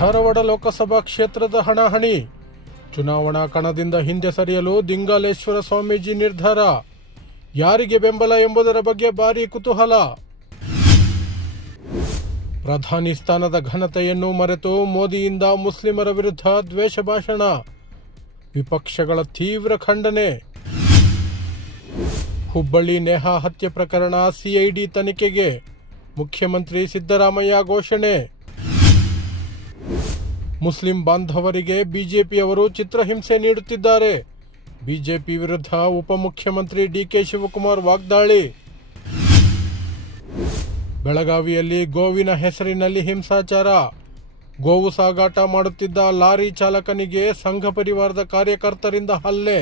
ಧಾರವಾಡ ಲೋಕಸಭಾ ಕ್ಷೇತ್ರದ ಹಣಾಹಣಿ. ಚುನಾವಣಾ ಕಣದಿಂದ ಹಿಂದೆ ಸರಿಯಲು ದಿಂಗಾಲೇಶ್ವರ ಸ್ವಾಮೀಜಿ ನಿರ್ಧಾರ. ಯಾರಿಗೆ ಬೆಂಬಲ ಎಂಬುದರ ಬಗ್ಗೆ ಭಾರೀ ಕುತೂಹಲ. ಪ್ರಧಾನಿ ಸ್ಥಾನದ ಘನತೆಯನ್ನು ಮರೆತು ಮೋದಿಯಿಂದ ಮುಸ್ಲಿಮರ ವಿರುದ್ಧ ದ್ವೇಷ ಭಾಷಣ. ವಿಪಕ್ಷಗಳ ತೀವ್ರ ಖಂಡನೆ. ಹುಬ್ಬಳ್ಳಿ ನೇಹಾ ಹತ್ಯೆ ಪ್ರಕರಣ ಸಿಐಡಿ ತನಿಖೆಗೆ ಮುಖ್ಯಮಂತ್ರಿ ಸಿದ್ದರಾಮಯ್ಯ ಘೋಷಣೆ. ಮುಸ್ಲಿಂ ಬಾಂಧವರಿಗೆ ಬಿಜೆಪಿಯವರು ಚಿತ್ರಹಿಂಸೆ ನೀಡುತ್ತಿದ್ದಾರೆ. ಬಿಜೆಪಿ ವಿರುದ್ಧ ಉಪಮುಖ್ಯಮಂತ್ರಿ ಡಿಕೆ ಶಿವಕುಮಾರ್ ವಾಗ್ದಾಳಿ. ಬೆಳಗಾವಿಯಲ್ಲಿ ಗೋವಿನ ಹೆಸರಿನಲ್ಲಿ ಹಿಂಸಾಚಾರ. ಗೋವು ಸಾಗಾಟ ಮಾಡುತ್ತಿದ್ದ ಲಾರಿ ಚಾಲಕನಿಗೆ ಸಂಘ ಪರಿವಾರದ ಕಾರ್ಯಕರ್ತರಿಂದ ಹಲ್ಲೆ.